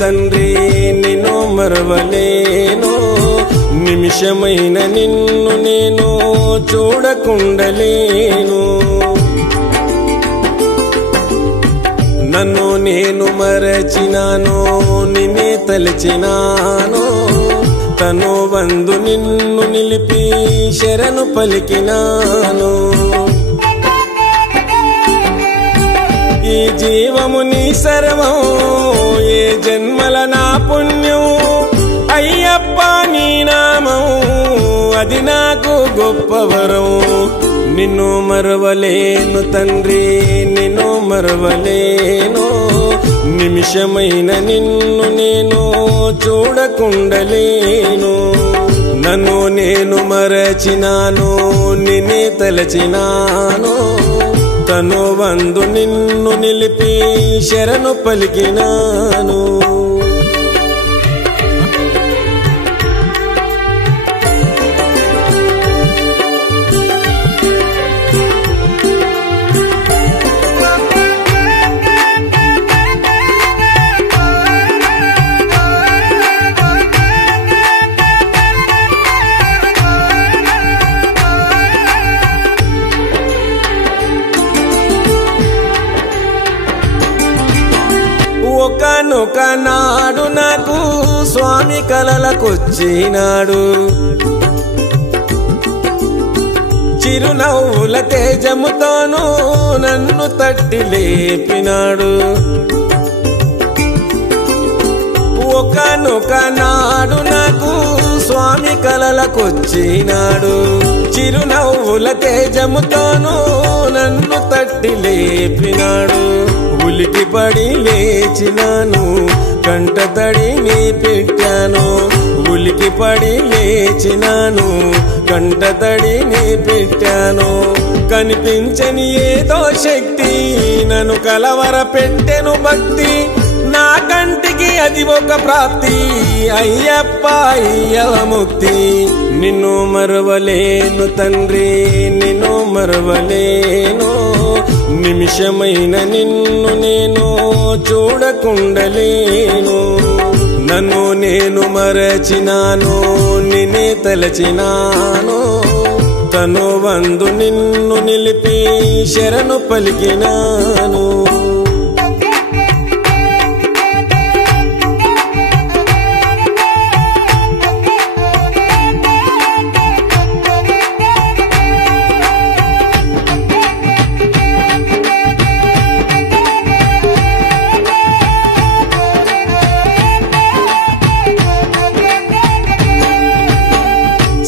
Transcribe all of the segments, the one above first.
తండ్రి నిన్ను మరవలేను, నిమిషమైన నిన్ను నేను చూడకుండలేను. నన్ను నేను మరచినాను, నిన్నే తలచినాను, తను వందు నిన్ను నిలిపి శరణు పలికినాను. ఈ జీవము నీ సర్వం, ఏ జన్మల నా పుణ్యం, అయ్యప్ప నీ నామం అది నాకు గొప్ప వరం. నిన్ను మరవలేను తండ్రి నిన్ను మరవలేను, నిమిషమైన నిన్ను నేను చూడకుండలేను. నన్ను నేను మరచినాను, నిన్నే తలచినాను, తను వందు నిన్ను నిలిపి శరణు పలికినాను. ఒకనొక నాడు నాకు స్వామి కలలకొచ్చినాడు, చిరునవ్వుల తేజముతోనూ నన్ను తట్టి లేపినాడు. ఒకనొక నాడు నాకు స్వామి కలలకొచ్చినాడు, చిరునవ్వుల తేజముతోనూ నన్ను తట్టి లేపినాడు. ఉలికి పడి లేచినాను, కంట తడిని పెట్టాను, ఉలికి పడి లేచినాను, కంట తడిని పెట్టాను. కనిపించని ఏదో శక్తి నన్ను కలవర పెట్టెను భక్తి, నా కంటికి అది ఒక ప్రాప్తి, అయ్యప్ప అయ్యవ ముక్తి. నిన్ను మరవలేను తండ్రి నిన్ను మరవలేను, నిమిషమైన నిన్ను నేను చూడకుండలేను. నన్ను నేను మరచినాను, నిన్నే తలచినాను, తను వందు నిన్ను నిలిపి శరణు పలికినాను.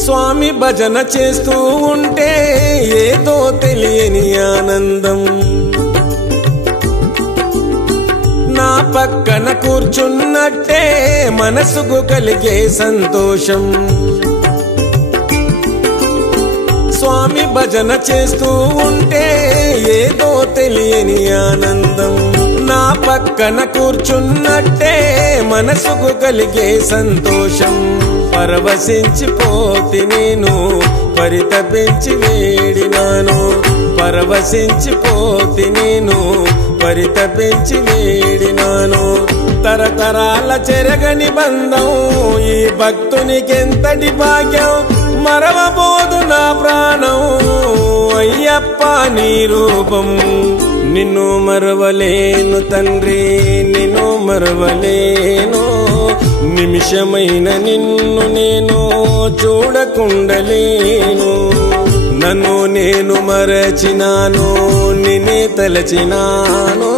స్వామి భజన చేస్తూ ఉంటే ఏదో తెలియని ఆనందం, నా పక్కన కూర్చున్నట్టే మనసుకు కలిగే సంతోషం. స్వామి భజన చేస్తూ ఉంటే ఏదో తెలియని ఆనందం, నా పక్కన కూర్చున్నట్టే మనసుకు కలిగే సంతోషం. పరవశించిపోతి నేను పరితపించి వేడినాను, పరవశించిపోతి నేను పరితపించి వేడినాను. తరతరాల చెరగని బంధం ఈ భక్తునికెంతటి భాగ్యం, మరవబోదు నా ప్రాణం అయ్యప్ప నీ రూపం. నిన్ను మరవలేను తండ్రి నిన్ను మరవలేను, నిమిషమైన నిన్ను నేను చూడకుండలేను. నన్ను నేను మరచినాను, నిన్నే తలచినాను,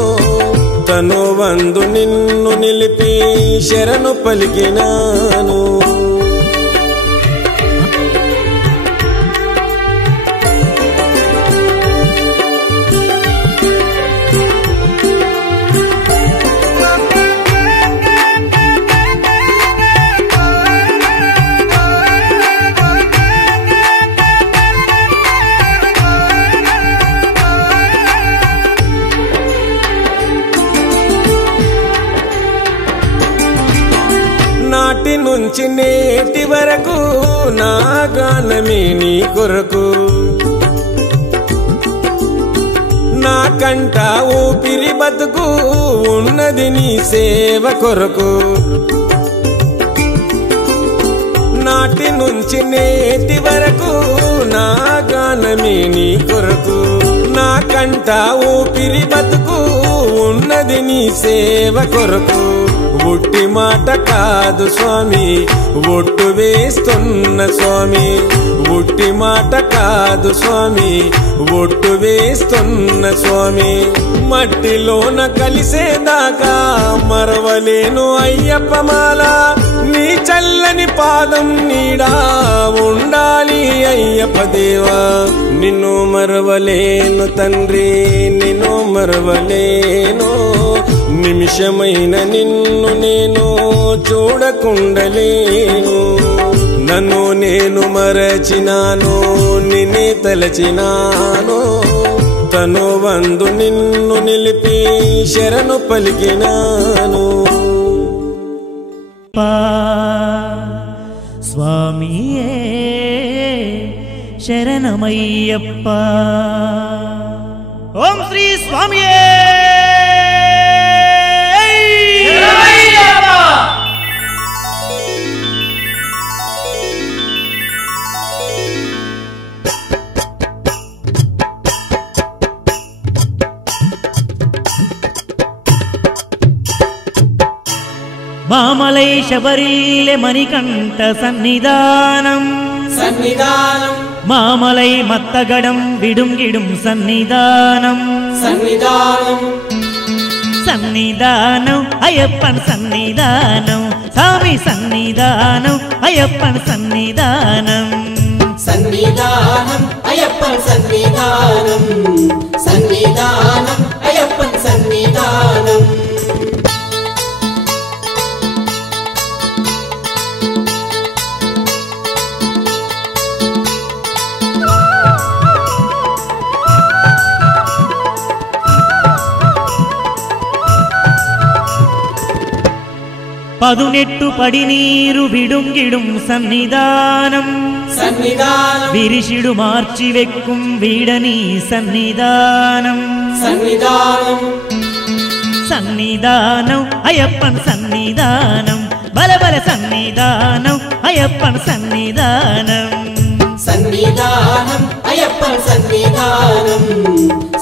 తను వందు నిన్ను నిలిపి శరణు పలికినాను. నాటి నుంచి నేటి వరకు నా గానమే నీ కొరకు, నా కంట ఊపిరి బతుకు ఉన్నది నీ సేవ కొరకు నాటి నుంచి నేటి వరకు నా గానమే నీ కొరకు నా కంట ఊపిరి బతుకు ఉన్నది నీ సేవ కొరకు ఒట్టి మాట కాదు స్వామి ఒట్టు వేస్తున్న స్వామి ఒట్టి మాట కాదు స్వామి ఒట్టు వేస్తున్న స్వామి మట్టిలోన కలిసేదాకా మరవలేను అయ్యప్ప మాల నీ చల్లని పాదం నీడా ఉండాలి అయ్యప్ప దేవా నిన్ను మరవలేను తండ్రి నిన్ను మరవలేను నిమిషమైన నిన్ను నేను చూడకుండలేను నన్ను నేను మరచినాను నిన్నే తలచినాను తను వందు నిన్ను నిలిపి శరణు పలికినాను స్వామియే శరణమయ్యప్ప ఓం శ్రీ స్వామియే మామలై శబరిల్లె మణికంఠ సన్నిధానం సన్నిధానం మామలై మత్తగడం విడుంగిడుం సన్నిధానం సన్నిధానం సన్నిధానం అయ్యప్పన్ సన్నిధానం స్వామి సన్నిధానం అయ్యప్పన్ సన్నిధానం సన్నిధానం అయ్యప్పన్ సన్నిధానం సన్నిధానం అయ్యప్పన్ సన్నిధానం పదునెట్టు పడి నీరు విడుంగిడుం సన్నిధానం సన్నిధానం విరిషిడు మార్చి వెక్కుం వీడని సన్నిధానం సన్నిధానం సన్నిధానం అయ్యప్పన్ సన్నిధానం బలబల సన్నిధానం అయ్యప్పన్ సన్నిధానం సన్నిధానం అయ్యప్పన్ సన్నిధానం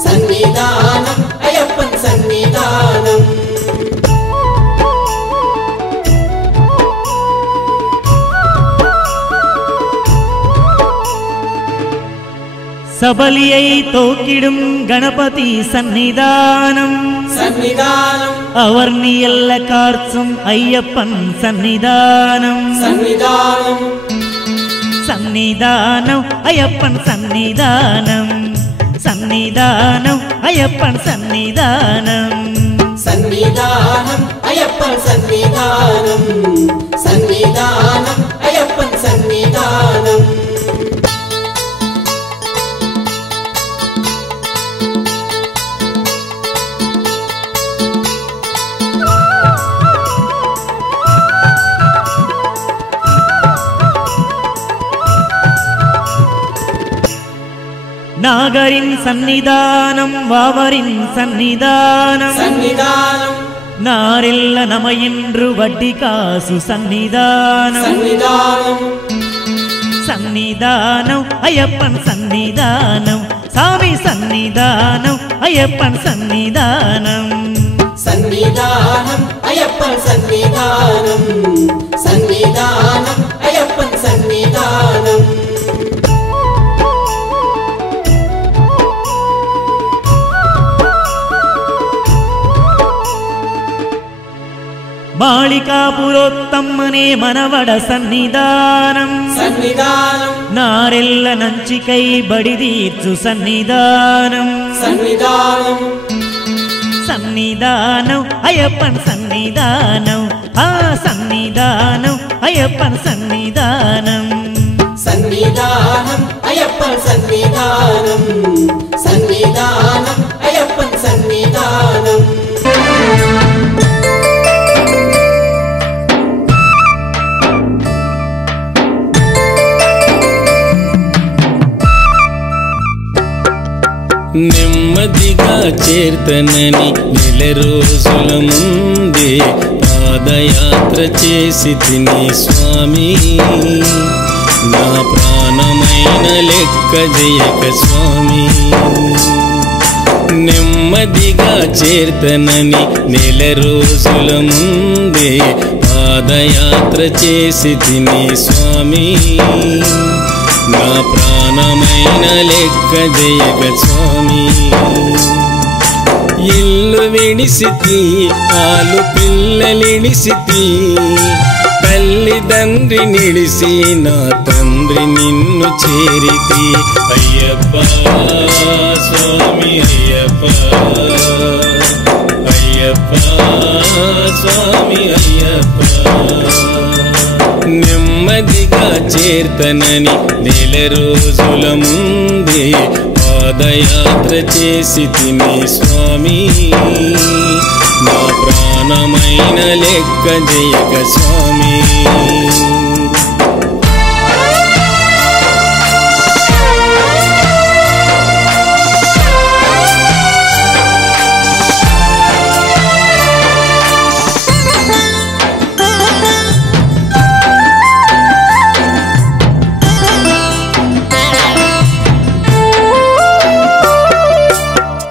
సన్నిధానం అయ్యప్పన్ సన్నిధానం సబలియై తోకిడుం గణపతి సన్నిధానం సన్నిధానం అవర్ని ఎల్ల కార్చుం అయ్యప్పన్ సన్నిధానం సన్నిధానం సన్నిధానం అయ్యప్పన్ సన్నిధానం సన్నిధానం అయ్యప్పన్ సన్నిధానం సన్నిధానం అయ్యప్పన్ సన్నిధానం సన్నిధానం అయ్యప్పన్ సన్నిధానం నాగరిన్ సన్నిధానం వావరిన్ సన్నిధానం సన్నిధానం నారెల్ల నమయిండ్రు వడ్డి కాసు సన్నిధానం సన్నిధానం సన్నిధానం అయ్యప్పన్ సన్నిధానం స్వామి సన్నిధానం అయ్యప్పన్ సన్నిధానం సన్నిధానం అయ్యప్పన్ సన్నిధానం సన్నిధానం అయ్యప్పన్ సన్నిధానం మాళికాపురోత్తమ్మనే మనవడ సన్నిధానం సన్నిధానం నారెల్ల నంచికై బడిదీర్చు సన్నిధానం సన్నిధానం సన్నిధానం అయ్యప్పన్ సన్నిధానం ఆ సన్నిధానం అయ్యప్పన్ సన్నిధానం సన్నిధానం అయ్యప్పన్ సన్నిధానం సన్నిధానం అయ్యప్పన్ సన్నిధానం నెమ్మదిగా చేర్తనని నెల రోజుల ముందే పాదయాత్ర చేసి తిని స్వామి, నా ప్రాణమైన లెక్క జయక స్వామి. నెమ్మదిగా చేర్తనని నెల రోజుల ముందే పాదయాత్ర చేసి తిని స్వామి, నా ప్రాణమైన లెక్క జయక స్వామి. ఇల్లు విడిసితి ఆలు పిల్లలిడిసితి, తల్లిదండ్రి నిడిసి నా తండ్రి నిన్ను చేరితి. అయ్యప్ప స్వామి అయ్యప్ప, అయ్యప్ప స్వామి అయ్యప్ప. నెమ్మదిగా చేర్తనని నెల రోజుల ముందే పాదయాత్ర చేసి తిని స్వామి, నా ప్రాణమైన లెక్క జయక స్వామి.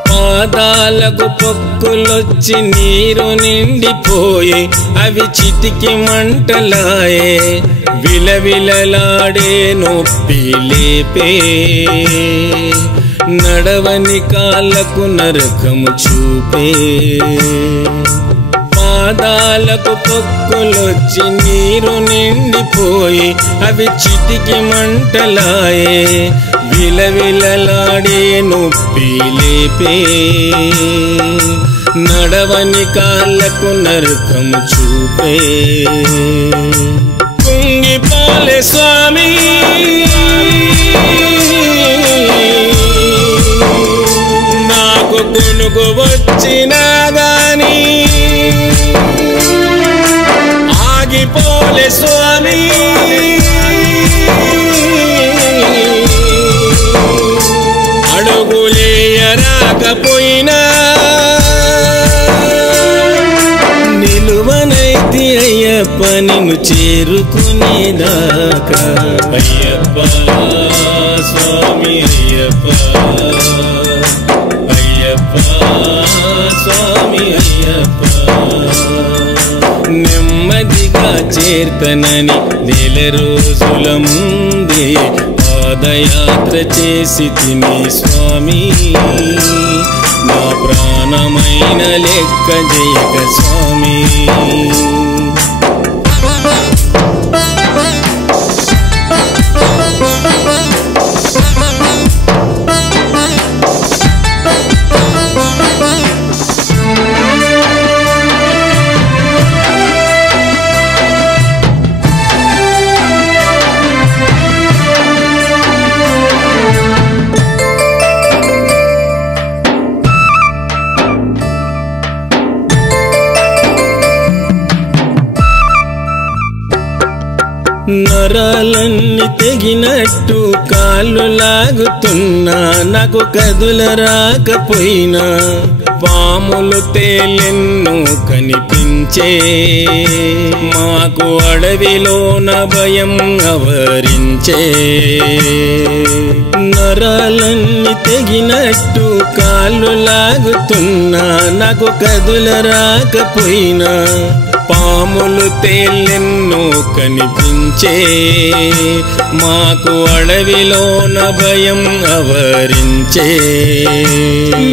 పాదాలకు పొక్కులొచ్చి నీరు నిండిపోయే, అవి చితికి మంటలాయే, విలవిలలాడే నొప్పి లేపే. నడవని కాళ్ళకు నరకము చూపే, పాదాలకు పొక్కులొచ్చి నీరు నిండిపోయి, అవి చితికి మంటలాయే, విలవిలలాడే నొప్పి లేపే. నడవని కాళ్ళకు నరకము చూపే. కుంగిపోలే స్వామి నాకు కొనుకు వచ్చినా గాని, ఆగిపోలే స్వామి అడుగులేయరాకపోయినా, నిలువనైతి అయ్యప్ప నిన్ను చేరుకునేదాకా. అయ్యప్ప స్వామి అయ్యప్ప, అయ్యప్ప స్వామి అయ్యప్ప. నెమ్మదిగా చేర్తనని నెల రోజుల ముందే పాదయాత్ర చేసి తిని స్వామి, నా ప్రాణమైన లెక్క జయక స్వామి. నరాలన్నీ తెగినట్టు కాళ్ళు లాగుతున్నా, నాకు కదుల రాకపోయినా, పాములు తేలెన్నో కనిపించే, మాకు అడవిలోన భయం ఆవరించే. నరాలన్నీ తెగినట్టు కాళ్ళు లాగుతున్నా, నాకు కదుల రాకపోయినా, పాములు తేలెన్నో కనిపించే, మాకు అడవిలోన భయం ఆవరించే.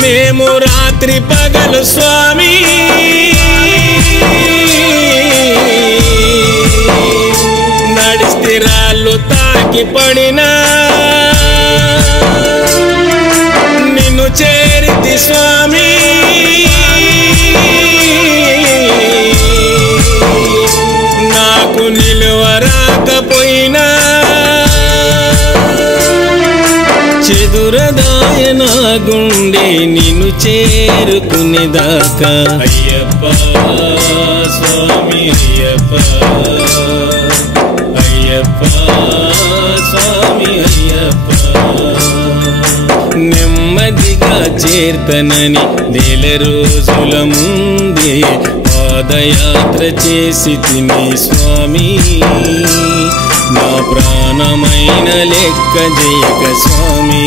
మేము రాత్రి పగలు స్వామి నడిస్తే రాళ్ళు తాకి పడినా, నిన్ను చేరితి స్వామి నాకు నిలువరాకపోయినా, చెదురదాయ నా గుండె నిన్ను చేరుకునేదాకా. అయ్యప్ప స్వామి అయ్యప్ప, అయ్యప్ప స్వామి అయ్యప్ప. నెమ్మదిగా చేర్తనని నెల రోజుల ముందే పాదయాత్ర చేసి తిని స్వామి నా ప్రాణమైన లెక్క జయక స్వామి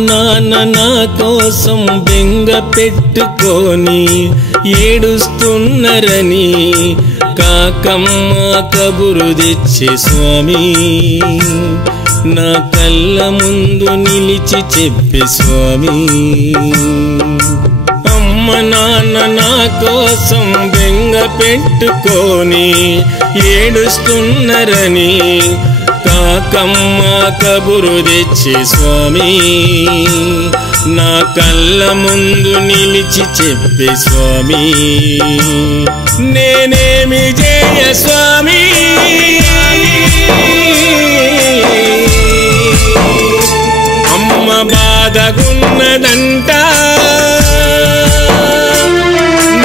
నాన్న నా కోసం బెంగ పెట్టుకొని ఏడుస్తున్నరని కాకమ్మ కబురు తెచ్చే స్వామి నా కళ్ళ ముందు నిలిచి చెప్పే స్వామి అమ్మ నాన్న నా కోసం బెంగ పెట్టుకొని ఏడుస్తున్నరని కాకమ్మ కబురు తెచ్చే స్వామి నా కళ్ళ ముందు నిలిచి చెప్పే స్వామి నేనేమి చేయ స్వామి అమ్మ బాధగున్నదంట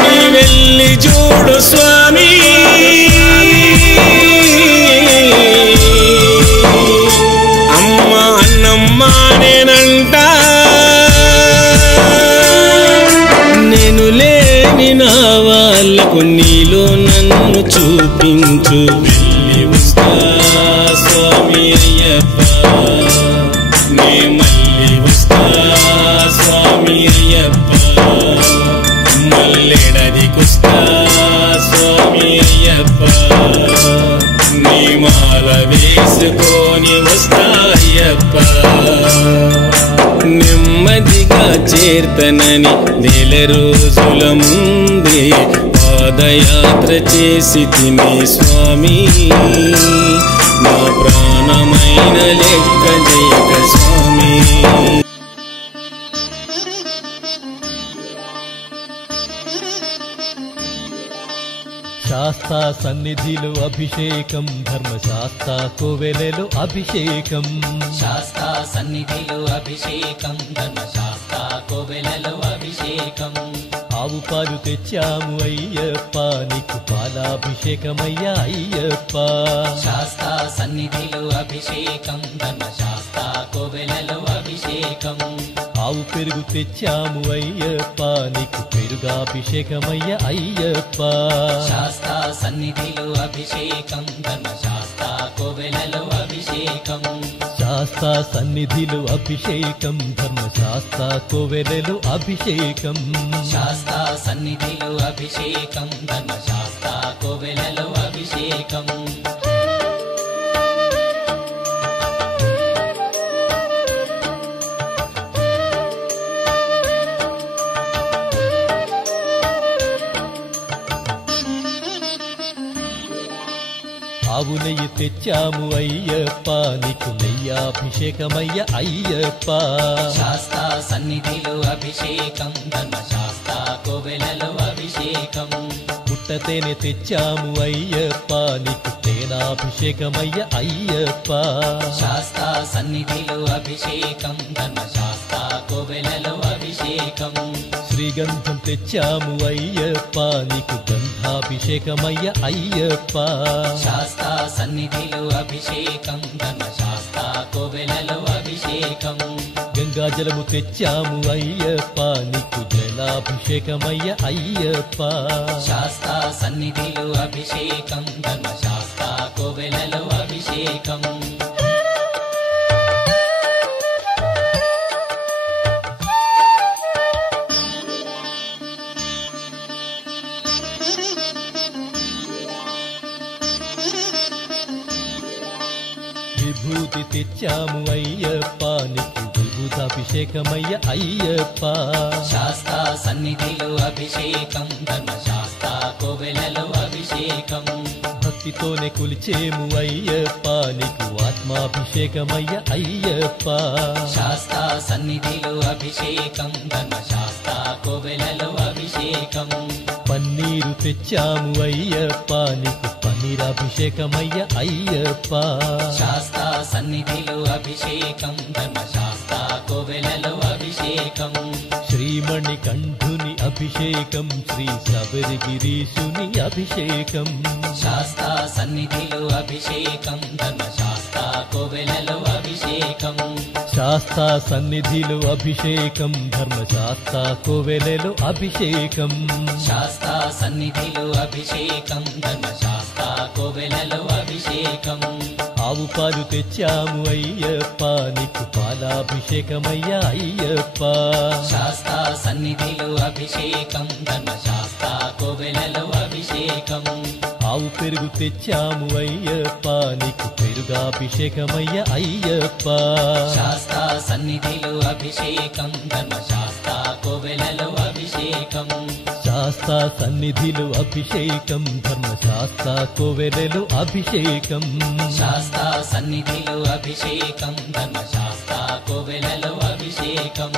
నీ వెళ్ళి చూడు స్వామి నేనంట నేను లేని నా వాళ్ళకు నీలో నన్ను చూపించు వెళ్ళి వస్తా స్వామి అయ్యప్ప నే మళ్ళీ వస్తా స్వామి అయ్యప్ప మల్లెడదికొస్తా స్వామి అయ్యప్ప నీ మాల వేసుకొని వస్తా అయ్యప్ప నెమ్మదిగా చేర్తనని నెల రోజుల ముందే పాదయాత్ర చేసి తిని స్వామి నా ప్రాణమైన లెక్క జయక స్వామి శాస్తా సన్నిధిలో అభిషేకం ధర్మశాస్త్ర కోవెలలో అభిషేకం శాస్తా సన్నిధిలో అభిషేకం ధర్మశాస్త్ర కోవెలలో అభిషేకం ఆవు పాలు తెచ్చాము అయ్యప్ప నీకు పాలాభిషేకమయ్యా అయ్యప్ప శాస్తా సన్నిధిలో అభిషేకం ధర్మశాస్త్ర కోవెలలో అభిషేకం ఆవు పెరుగు తెచ్చాము అయ్యప్ప నీకు పెరుగాభిషేకమయ్యా అయ్యప్ప శాస్తా సన్నిధిలో అభిషేకం ధర్మశాస్త్ర కోవెలలో అభిషేకం శాస్తా సన్నిధిలో అభిషేకం ధర్మశాస్త్ర కోవెలలో అభిషేకం శాస్తా సన్నిధిలో అభిషేకం ధర్మశాస్త్ర కోవెలలో అభిషేకం ఆవు నెయ్యి తెచ్చాము అయ్యప్ప నీకు నెయ్యాభిషేకమయ్య అయ్యప్ప శాస్తా సన్నిధిలో అభిషేకం ధర్మశాస్త్ర కోవెలలో అభిషేకం పుట్టతేనె తెచ్చాము అయ్యప్ప నీకు తేనాభిషేకమయ్య అయ్యప్ప శాస్తా సన్నిధిలో అభిషేకం ధర్మశాస్త్ర కోవెలలో అభిషేకం శ్రీగంధం తెచ్చాము అయ్యప్ప నీకు గంధాభిషేకమయ్య అయ్యప్ప శాస్తా సన్నిధిలో అభిషేకం ధర్మశాస్త్ర కోవెలలో అభిషేకం గంగాజలము తెచ్చాము అయ్యప్ప నీకు జలాభిషేకమయ్య అయ్యప్ప శాస్తా సన్నిధిలో అభిషేకం ధర్మశాస్త్ర కోవెలలో అభిషేకం విభూతి తెచ్చాము అయ్యప్ప నీకు విభూతాభిషేకమయ్య అయ్యప్ప శాస్తా సన్నిధిలో అభిషేకం ధర్మశాస్త్ర కోవెలలో అభిషేకం భక్తితోనే కొలిచేము అయ్యప్ప నీకు ఆత్మాభిషేకమయ్య అయ్యప్ప శాస్తా సన్నిధిలో అభిషేకం ధర్మశాస్త్ర కోవెలలో అభిషేకం పన్నీరు పన్నీరు తెచ్చాము అయ్యప్ప నీకు పన్నీరాభిషేకమయ్య అయ్యప్ప శాస్తా సన్నిధిలో అభిషేకం ధర్మశాస్తా కోవెలలో అభిషేకం శ్రీమణి కంఠుని అభిషేకం శ్రీ శబరిగిరీశుని అభిషేకం శాస్తా సన్నిధిలో అభిషేకం ధర్మశాస్తా కోవెలలో అభిషేకం శాస్తా సన్నిధిలో అభిషేకం ధర్మశాస్తా కోవెలలో అభిషేకం శాస్తా సన్నిధిలో అభిషేకం ధర్మశాస్తా కోవెలలో అభిషేకం ఆవు పాలు తెచ్చాము అయ్యప్ప నీకు పాలాభిషేకమయ్య అయ్యప్ప శాస్తా సన్నిధిలో అభిషేకం ధర్మశాస్తా కోవెలలో అభిషేకం ఆవు పెరుగు తెచ్చాము అయ్యప్ప నీకు పెరుగాభిషేకమయ్య అయ్యప్ప శాస్తా సన్నిధిలో అభిషేకం ధర్మశాస్తా కోవెలలో అభిషేకం శాస్తా సన్నిధిలో అభిషేకం ధర్మశాస్తా కోవెలలో అభిషేకం శాస్తా సన్నిధిలో అభిషేకం ధర్మశాస్తా కోవెలలో అభిషేకం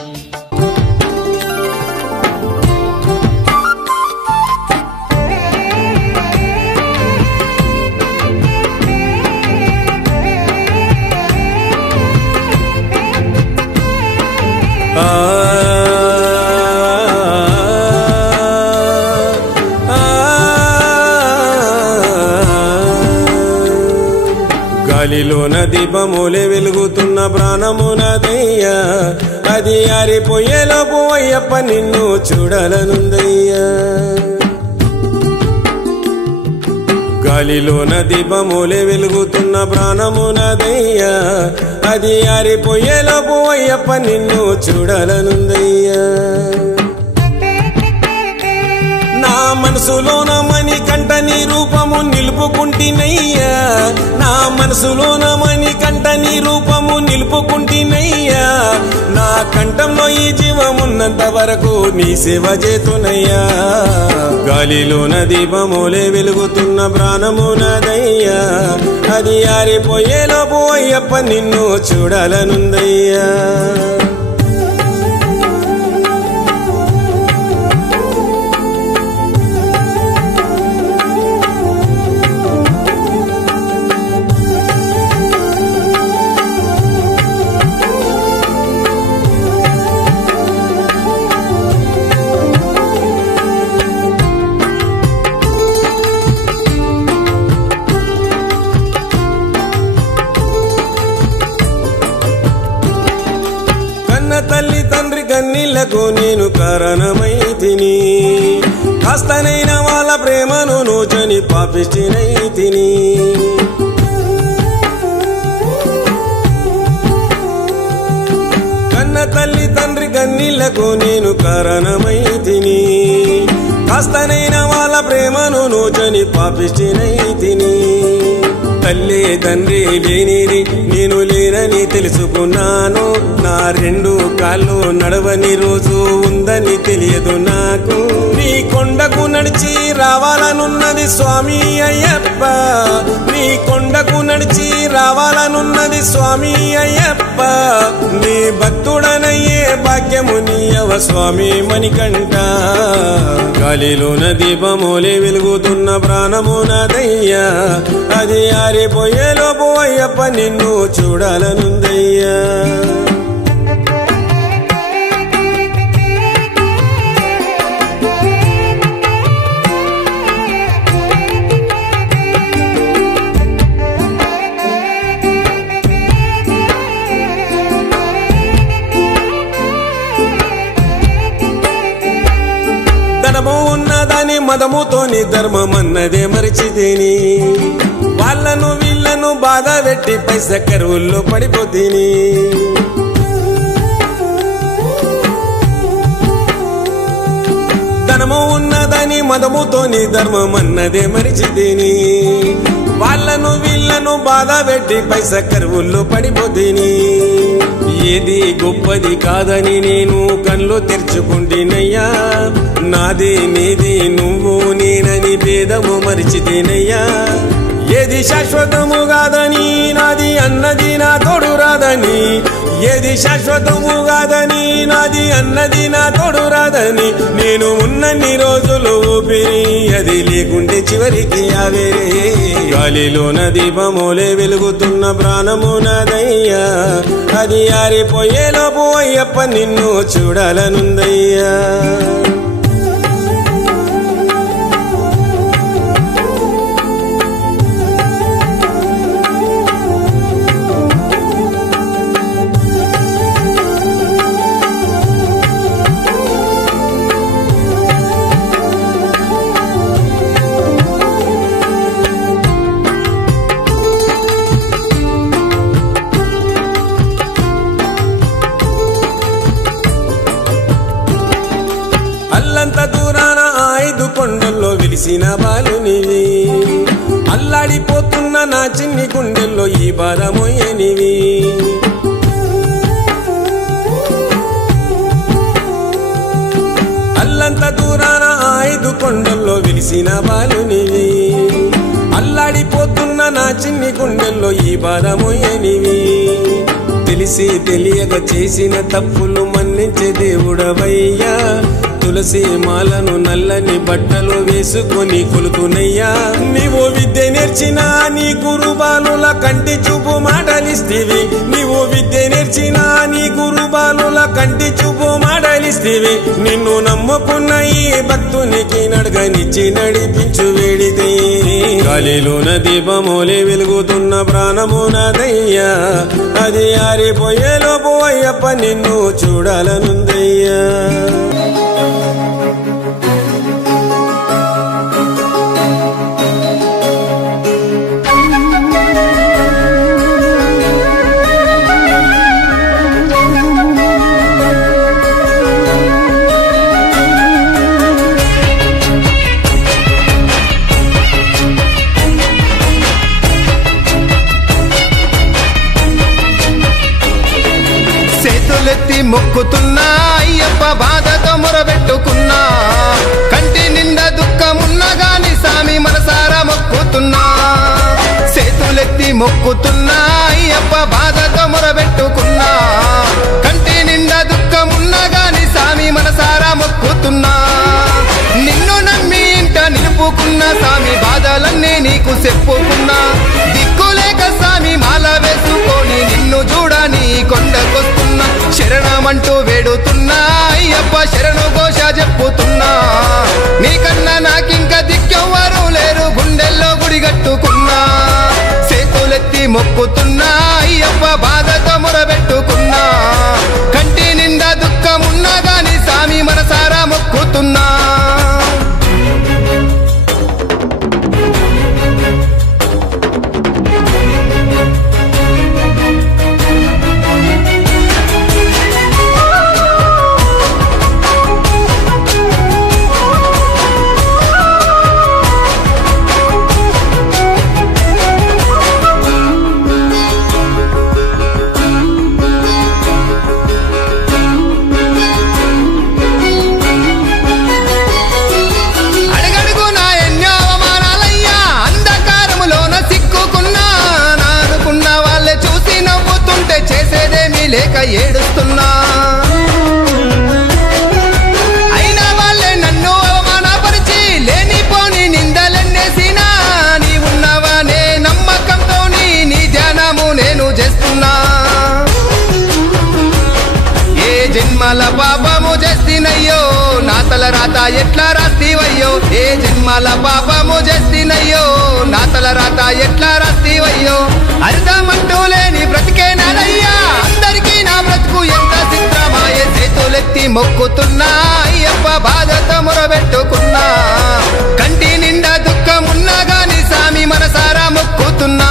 గాలిలోన దీపములే వెలుగుతున్న ప్రాణమునదయ్యా అది ఆరిపోయేలోపు అయ్యప్ప నిన్ను చూడాలనుందయ్యా గాలిలోన దీపములే వెలుగుతున్న ప్రాణమునదయ్యా అది ఆరిపోయేలోపు అయ్యప్ప నిన్ను చూడాలనుందయ్యా నా మనసులోన మణి కంట నీ రూపము నిలుపుకుంటినయ్యా నా మనసులోన మణి కంట నీ రూపము నిలుపుకుంటినయ్యా నా కంఠంలో ఈ జీవమున్నంత వరకు నీ సేవ చేతునయ్యా గాలిలోన దీపములే వెలుగుతున్న ప్రాణమునదయ్యా అది ఆరిపోయేలోపు అయ్యప్ప నిన్ను చూడాలనుందయ్యా తల్లి తండ్రి కన్నీళ్లకు నేను కారణమైతిని కాస్తనైన వాళ్ళ ప్రేమను నోచని పాపిష్టినైతిని కన్న తల్లి తండ్రి కన్నీళ్లకు నేను కారణమైతిని కాస్తనైన వాళ్ళ ప్రేమను నోచని పాపిష్టినైతిని తల్లి తండ్రి లేనిది నేను లేనని తెలుసుకున్నాను నా రెండు కాళ్ళు నడవని రోజు ఉందని తెలియదు నాకు నీ కొండకు నడిచి రావాలనున్నది స్వామి అయ్యప్ప నీ కొండకు నడిచి రావాలనున్నది స్వామి అయ్యప్ప నీ భక్తుడనయ్యే భాగ్యము నీయవ స్వామి మణికంఠ గాలిలోన దీపములే వెలుగుతున్న ప్రాణమునదయ్యా అది ఆరిపోయేలోపు అయ్యప్ప నిన్ను చూడాలనుందయ్యా ధనము ఉన్నదని మదముతోని ధర్మమన్నదే మరిచితిని వాళ్ళను వీళ్ళను బాధ పెట్టి పైస కరువుల్లో పడిపోతిని ధనము ఉన్నదని మదముతోని ధర్మమన్నదే మరిచితిని వాళ్ళను వీళ్ళను బాధ పెట్టి పైస కరువుల్లో పడిపోతిని ఏది గొప్పది కాదని నేను కళ్ళు తెరుచుకుంటేనయ్యా నాది నీది నువ్వు నేనని భేదము మరిచితేనయ్యా ఏది శాశ్వతము కాదని నాది అన్నది నా తోడు రాదని ఏది శాశ్వతము కాదని నాది అన్నది నా తోడు రాదని నేను ఉన్నన్ని రోజులు ఊపిరి అది లేకుంటే చివరికి ఆవేరే గాలిలోన దీపమోలే వెలుగుతున్న ప్రాణము నాదయ్యా అది ఆరిపోయేలోపు అయ్యప్ప నిన్ను చూడాలనుందయ్యా అల్లంత దూరాన 5 కొండల్లో వెలిసిన బాలునివి అల్లాడిపోతున్న నా చిన్ని గుండెల్లో ఈ బాధ మోయనివి అల్లంత దూరాన 5 కొండల్లో వెలిసిన బాలునివి అల్లాడిపోతున్న నా చిన్ని గుండెల్లో ఈ బాధ మోయనివి తెలిసి తెలియక చేసిన తప్పులు మన్నించే దేవుడవయ్యా తులసి మాలను నల్లని బట్టలు వేసుకొని కొలుకునయ్యా నీవు విద్య నేర్చిన నీ గురుబాలుల కంటి చూపు మాటలిస్తేవి నీవు విద్య నేర్చిన నీ గురుబాలుల కంటి చూపు మాటలిస్తేవి నిన్ను నమ్ముకున్న ఈ భక్తునికి నడగనిచ్చి నడిపించు వేడితే గాలిలోన దీపమోలే వెలుగుతున్న ప్రాణము నాదయ్యా అది ఆరిపోయేలోపు అయ్యప్ప నిన్ను చూడాలనుందయ్యా మొక్కుతున్నా అయ్యప్ప బాధతో మొరబెట్టుకున్నా కంటి నిండా దుఃఖమున్నా గాని సామి మనసారా మొక్కుతున్నా చేతులెత్తి మొక్కుతున్నా అయ్యప్ప బాధతో మొరబెట్టుకున్నా కంటి నిండా దుఃఖమున్నా గాని సామి మనసారా మొక్కుతున్నా నిన్ను నమ్మి ఇంట నిలుపుకున్న సామి బాధలన్నీ నీకు చెప్పుకున్నా దిక్కులేక సామి మాల వేసుకొని నిన్ను చూడని కొండకొస్తున్నా శరణమంటూ వేడుతున్నా అయ్యప్ప శరణు ఘోష చెప్పుతున్నా నీకన్నా నాకింక దిక్కెవ్వరూ లేరు గుండెల్లో గుడి కట్టుకున్నా చేతులెత్తి మొక్కుతున్నా అయ్యప్ప బాధతో మొరబెట్టుకున్నా కంటి నిండా దుఃఖమున్నా గాని సామి మనసారా మొక్కుతున్నా లేక ఏడుస్తున్నా అయినా వాళ్ళే నన్ను అవమానపరిచి లేనిపోని నిందలెన్నేసినా నీ ఉన్నవానే నమ్మకంతో నీ ధ్యానము నేను చేస్తున్నా ఏ జన్మల పాపము చేసినయ్యో నా తల రాత ఎట్లా రాస్తీవయ్యో ఏ జన్మల పాపము చేసినయ్యో నా తల రాత ఎట్లా రాస్తీవయ్యో అర్థమంటూ లేని బ్రతికే నాదయ్యా అందరికీ నా బ్రతుకు ఎంత చిత్రమాయే చేతులెత్తి మొక్కుతున్నా అయ్యప్ప బాధతో మొరబెట్టుకున్నా కంటి నిండా దుఃఖమున్నా గాని సామి మనసారా మొక్కుతున్నా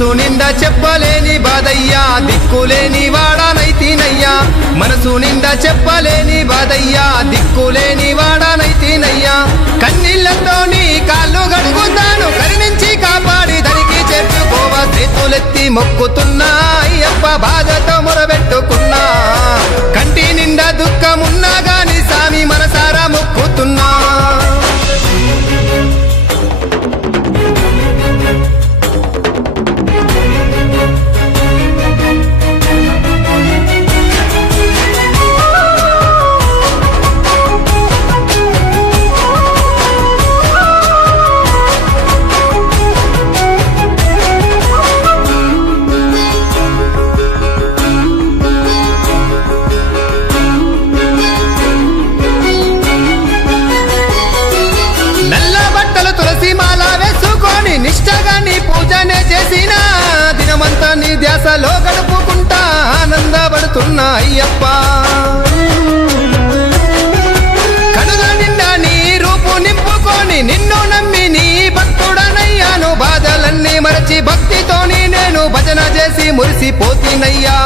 మనసు నిండా చెప్పలేని బాధయ్యా దిక్కులేని వాడానైతీనయ్యా మనసు నిండా చెప్పలేని బాధయ్యా దిక్కులేని వాడానైతీనయ్యా కన్నీళ్లతో నీ కాళ్ళు గడుగుతాను కరుణించి కాపాడి ధరికి చేర్చుకోవా చేతులెత్తి మొక్కుతున్నా అయ్యప్ప బాధతో మొరబెట్టుకున్నా కంటి నిండా దుఃఖమున్నా గాని సామి మనసారా మొక్కుతున్నా నిష్టగా నీ పూజనే చేసిన దినమంతా నీ ధ్యాసలో గడుపుకుంటా ఆనందపడుతున్నా అయ్యప్ప కనుల నిండా నీ రూపు నింపుకొని నిన్ను నమ్మి నీ భక్తుడనయ్యాను బాధలన్నీ మరచి భక్తితోని నేను భజన చేసి మురిసిపోతినయ్యా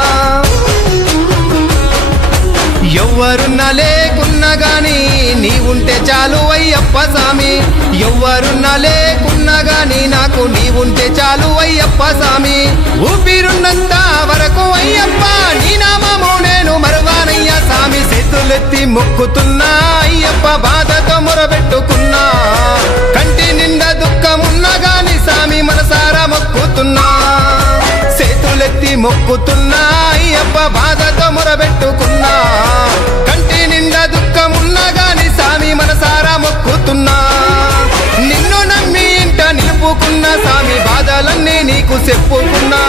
ఎవ్వరున్నా లేకున్నా గాని నీ ఉంటే చాలు అయ్యప్ప స్వామి ఎవ్వరున్నా లేకున్నా గాని నాకు నీ ఉంటే చాలు అయ్యప్ప స్వామి ఊపిరున్నంత వరకు అయ్యప్ప నీ నామము నేను మరువానయ్యా స్వామి చేతులెత్తి మొక్కుతున్నా అయ్యప్ప బాధతో మొరబెట్టుకున్నా కంటి నిండా దుఃఖమున్నా గాని స్వామి మనసారా మొక్కుతున్నా చేతులెత్తి మొక్కుతున్నా అయ్యప్ప బాధతో మొరబెట్టుకున్నా కంటి నిండా దుఃఖమున్నా గాని స్వామి మనసారా మొక్కుతున్నా నిన్ను నమ్మి ఇంట నిలుపుకున్నా స్వామి బాధలన్నీ నీకు చెప్పుకున్నా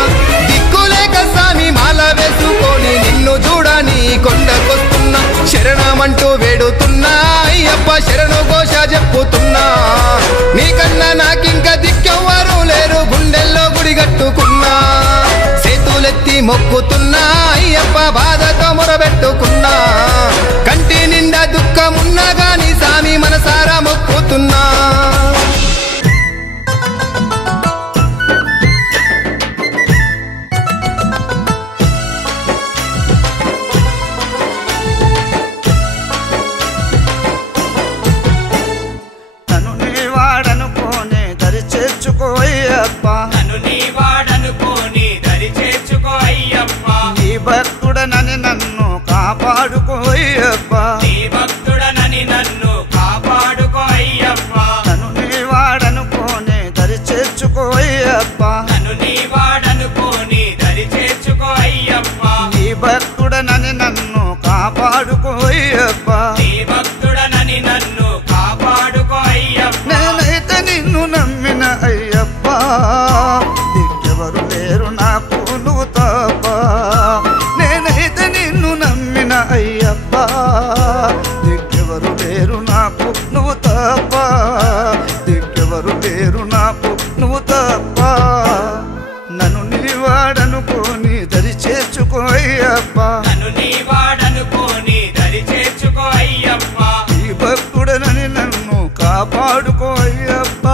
దిక్కులేక స్వామి మాల వేసుకొని నిన్ను చూడని కొండకొస్తున్నా శరణమంటూ వేడుతున్నా అయ్యప్ప శరణు ఘోష చెప్పుతున్నా నీకన్నా నాకింక దిక్కెవ్వరూ లేరు గుండెల్లో గుడి కట్టుకున్నా చేతులెత్తి మొక్కుతున్నా అయ్యప్ప బాధతో మొరబెట్టుకున్నా కంటి నిండా దుఃఖమున్నా గాని స్వామి మనసారా మొక్కుతున్నా నన్ను నీ వాడనుకోనే దరి చేర్చుకో అయ్యప్ప నన్ను నీ వాడనుకోని దరి చేర్చుకో అయ్యప్ప నీ భక్తుడనని నన్ను కాపాడుకో అయ్యప్ప నీ భక్తుడనని నన్ను కాపాడుకో అయ్యప్ప నన్ను నీ వాడనుకోనే దరి చేర్చుకో అయ్యప్ప నన్ను నీ వాడనుకోని దరి చేర్చుకో అయ్యప్ప నీ భక్తుడనని నన్ను కాపాడుకో అయ్యప్ప నీ భక్తుడనని నన్ను కాపాడుకో అయ్యప్ప నేనైతే నిన్ను నమ్మిన అయ్యప్ప దిక్కెవరు లేరు నాకు నువ్వు తప్ప నేనైతే నిన్ను నమ్మిన అయ్యప్ప దిక్కెవరు లేరు నాకు నువ్వు తప్ప దిక్కెవరు లేరు నాకు నువ్వు తప్ప నన్ను నీ వాడనుకోని దరి చేర్చుకో అయ్యప్ప నన్ను నీ వాడనుకోని దరి చేర్చుకో అయ్యప్ప ఈ భక్తుడనని నన్ను కాపాడుకో అయ్యప్ప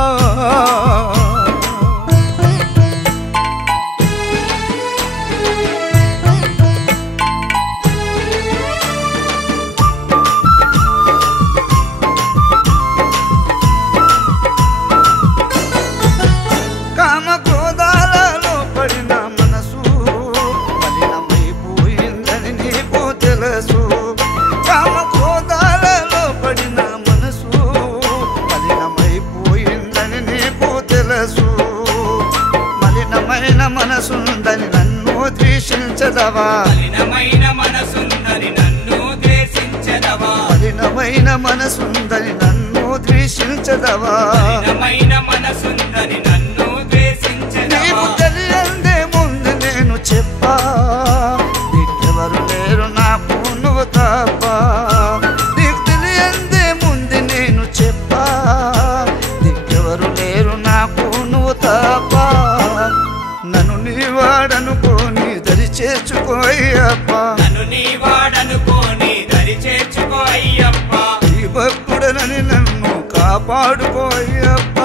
కామక్రోధాలలో పడిన మనసు మలినమైపోయిందని నీకు తెలుసు కామక్రోధాలలో పడిన మనసు మలినమైపోయిందని నీకు తెలుసు మలినమైన మనసుందని నన్ను ద్వేషించదవా మలినమైన మనసుందని నన్ను ద్వేషించదవా మలినమైన మనసుందని నన్ను ద్వేషించదవా మలినమైన మనసుందని నన్ను నీకు ద్వేషించదవా తెలియందే ముందు నేను చెప్పా నీకెవరు లేరు నాకు నువ్వు తప్ప నీకు తెలియందే ముందు నేను చెప్పా నీకెవరు లేరు నాకు నువ్వు తప్ప నన్ను నీ వాడనుకోని దరి చేర్చుకో అయ్యప్ప నన్ను నీ వాడనుకోని దరి చేర్చుకో అయ్యప్ప ఈ భక్తుడనని నన్ను కాపాడుకో అయ్యప్ప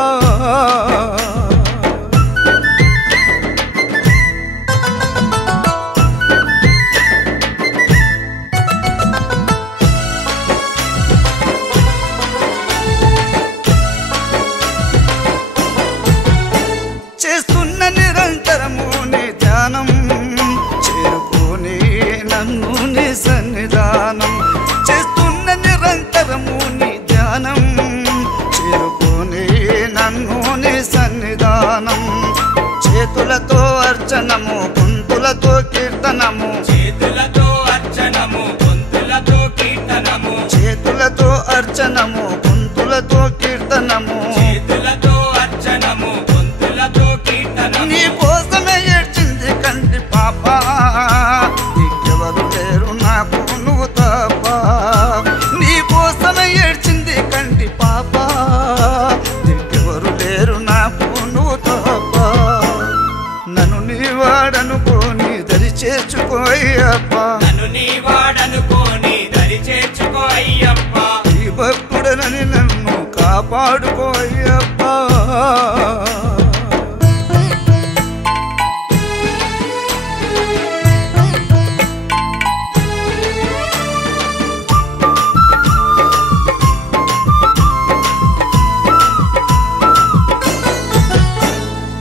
చేతులతో అర్చనము గొంతులతో కీర్తనము చేతులతో అర్చనము గొంతులతో కీర్తనము చేతులతో అర్చనము గొంతులతో కీర్తనము చేతులతో అర్చనము గొంతులతో కీర్తనము నీ కోసమే ఏడ్చింది కంటి పాప నీకెవరు లేరు నాకు నువ్వు తప్ప నీ కోసమే ఏడ్చింది కంటి పాప నీకెవరు లేరు నాకు నువ్వు తప్ప నన్ను నీ వాడనుకోని దరి చేర్చుకో అయ్యప్ప నన్ను నీ వాడనుకోని దరి చేర్చుకో అయ్యప్ప ఈ భక్తుడనని నన్ను కాపాడుకో అయ్యప్ప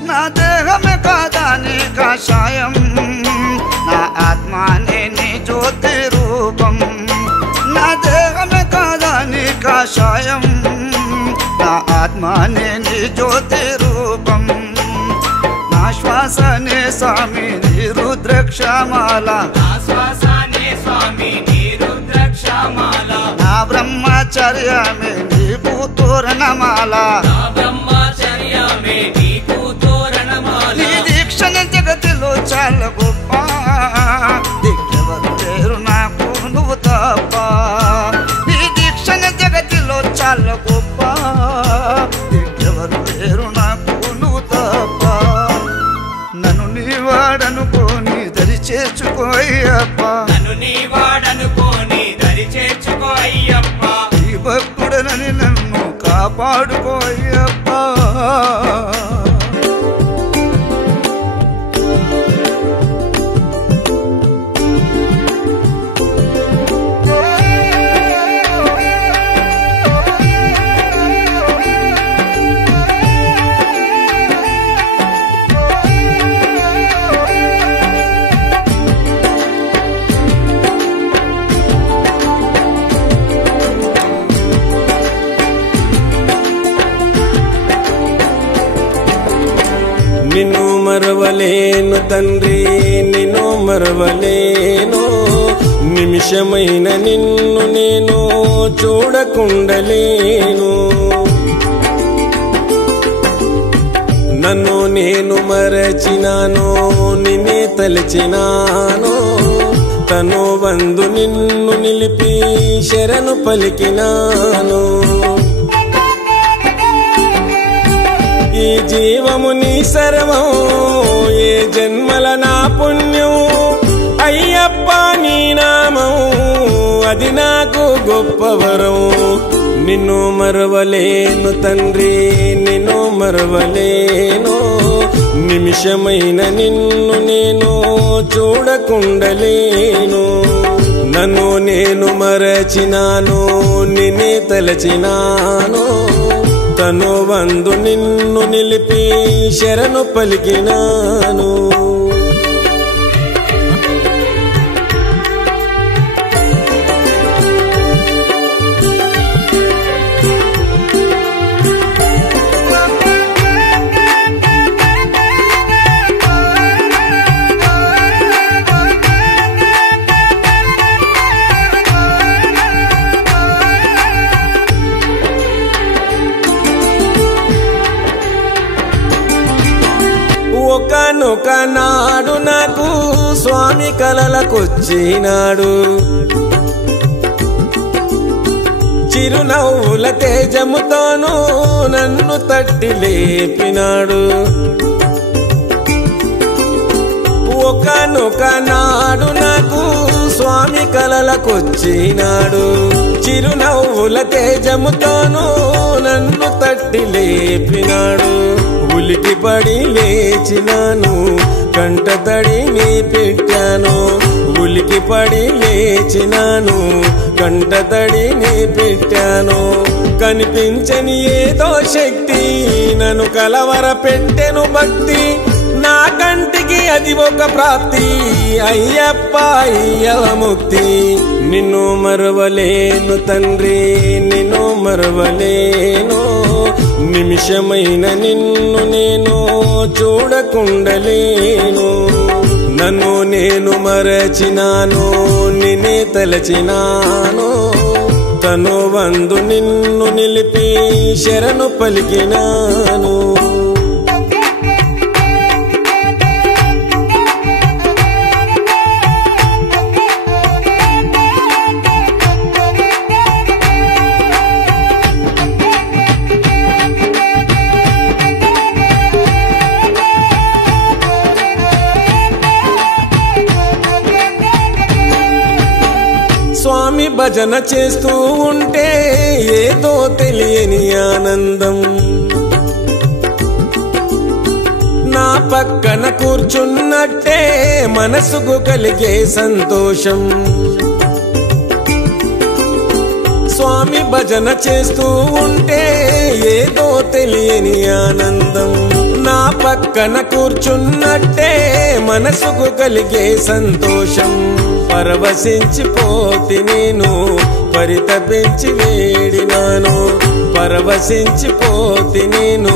నా దేహమే కాదా నీ కాషాయం నా ఆత్మానే నీ జ్యోతి రూపం నా దేహమే కాదా నీ కాషాయం నా ఆత్మానే నీ జ్యోతి రూపం నా శ్వాసనే స్వామి నీ రుద్రక్షమాల నా శ్వాసనే స్వామి నీ రుద్రక్షమాల నా బ్రహ్మచర్యమే నీకు తోరణమాల నా బ్రహ్మచర్యమే నీకు తోరణమాల నీ దీక్షణ జగతిలో చాలా గొప్ప దిక్కెవరు లేరు నాకు నువ్వు తప్ప నీ దీక్షణ జగతిలో చాలా గొప్ప దిక్కెవరు లేరు నాకు నువ్వు తప్ప నన్ను నీ వాడనుకోని దరి చేర్చుకో అయ్యప్ప నన్ను నీ వాడనుకోని దరి చేర్చుకో అయ్యప్ప ఈ భక్తుడనని నన్ను కాపాడుకో అయ్యప్ప నిన్ను మరవలేను తండ్రి నిన్ను మరవలేను నిమిషమైన నిన్ను నేను చూడకుండలేను నన్ను నేను మరచినాను నిన్నే తలచినాను తను వందు నిన్ను నిలిపి శరణు పలికినాను ఈ జీవము నీ సర్వం ఏ జన్మల నా పుణ్యం అయ్యప్ప నీ నామం అది నాకు గొప్ప వరం నిన్ను మరవలేను తండ్రి నిన్ను మరవలేను నిమిషమైన నిన్ను నేను చూడకుండలేను నన్ను నేను మరచినాను నిన్నే తలచినాను తను వందు నిన్ను నిలిపి శరణు పలికినాను ఒకనొక నాడు నాకు స్వామి కలలకొచ్చినాడు చిరునవ్వుల తేజముతోనూ నన్ను తట్టి లేపినాడు ఒకనొక నాడు నాకు స్వామి కలలకొచ్చినాడు చిరునవ్వుల తేజముతోనూ నన్ను తట్టి లేపినాడు ఉలికి పడి లేచినాను కంట తడిని పెట్టాను ఉలికి పడి లేచినాను కంట తడిని పెట్టాను కనిపించని ఏదో శక్తి నన్ను కలవర పెట్టెను భక్తి నా కంటికి అది ఒక ప్రాప్తి అయ్యప్ప అయ్యవ ముక్తి నిన్ను మరవలేను తండ్రి నిన్ను మరవలేను నిమిషమైన నిన్ను నేను చూడకుండలేను. నన్ను నేను మరచినాను, నిన్నే తలచినాను. తను వందు నిన్ను నిలిపి శరణు పలికినాను. స్వామి భజన చేస్తూ ఉంటే ఏదో తెలియని ఆనందం. నా పక్కన కూర్చున్నట్టే మనసుకు కలిగే సంతోషం. స్వామి భజన చేస్తూ ఉంటే ఏదో తెలియని ఆనందం. నా పక్కన కూర్చున్నట్టే మనసుకు కలిగే సంతోషం. పరవశించిపోతి నేను పరితపించి వేడినాను. పరవశించిపోతి నేను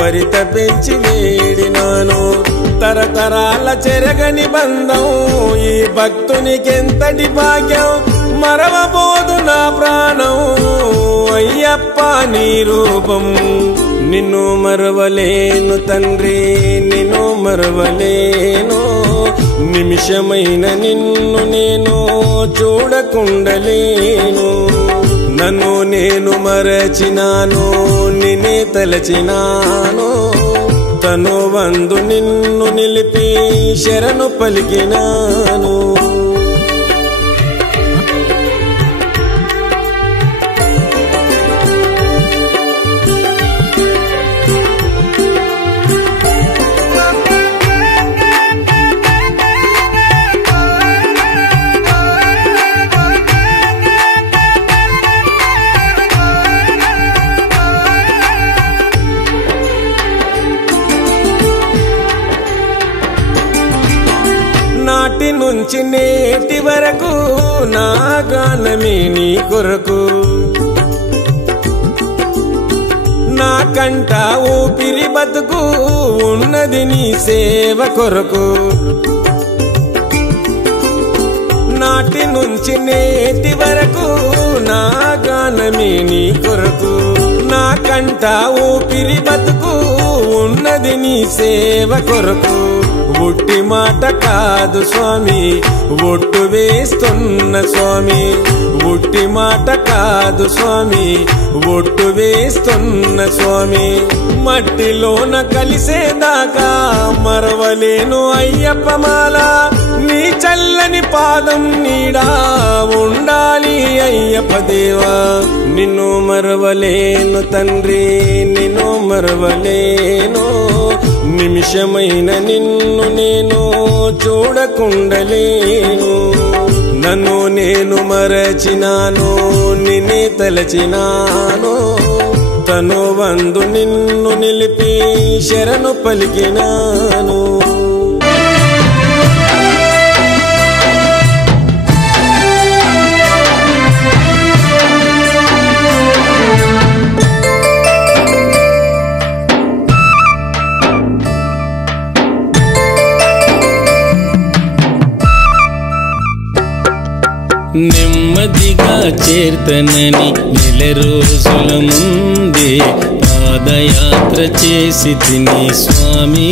పరితపించి వేడినాను. తరతరాల చెరగని బంధం ఈ భక్తునికెంతటి భాగ్యం. మరవబోదు నా ప్రాణం అయ్యప్ప నీ రూపం. నిన్ను మరవలేను తండ్రి, నిన్ను మరవలేను. నిమిషమైన నిన్ను నేను చూడకుండలేను. నన్ను నేను మరచినాను, నిన్నే తలచినాను. తను వందు నిన్ను నిలిపి శరణు పలికినాను. నాటి నుంచి నేటి వరకు నా గానమే నీ కొరకు. నా కంట ఊపిరి బతుకు ఉన్నది నీ సేవ కొరకు. నాటి నుంచి నేటి వరకు నా గానమే నీ కొరకు. నా కంట ఊపిరి బతుకు ఉన్నది నీ సేవ కొరకు. ఒట్టి మాట కాదు స్వామి, ఒట్టు వేస్తున్న స్వామి. ఒట్టి మాట కాదు స్వామి, ఒట్టు వేస్తున్న స్వామి. మట్టిలోన కలిసేదాకా మరవలేను అయ్యప్ప మాల. నీ చల్లని పాదం నీడా ఉండాలి అయ్యప్ప దేవా. నిన్ను మరవలేను తండ్రి, నిన్ను మరవలేను. నిమిషమైన నిన్ను నేను చూడకుండలేను. నన్ను నేను మరచినాను, నిన్నే తలచినాను. తను వందు నిన్ను నిలిపి శరణు పలికినాను. నెమ్మదిగా చేర్తనని నెల రోజుల ముందే పాదయాత్ర చేసి తిని స్వామి.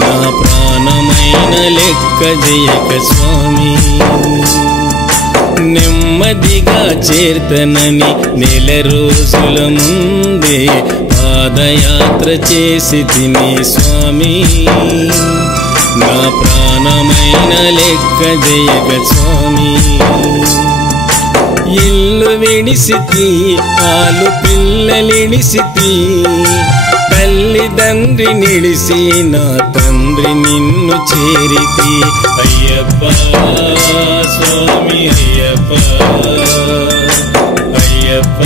నా ప్రాణమైన లెక్క జయక స్వామి. నెమ్మదిగా చేర్తనని నెల రోజుల ముందే పాదయాత్ర చేసి తిని స్వామి. నా ప్రాణమైన లెక్క జయక స్వామి. ఇల్లు విడిసితి, ఆలు పిల్లలిడిసితి. తల్లిదండ్రి నిడిసి నా తండ్రి నిన్ను చేరితి. అయ్యప్ప స్వామి అయ్యప్ప అయ్యప్ప.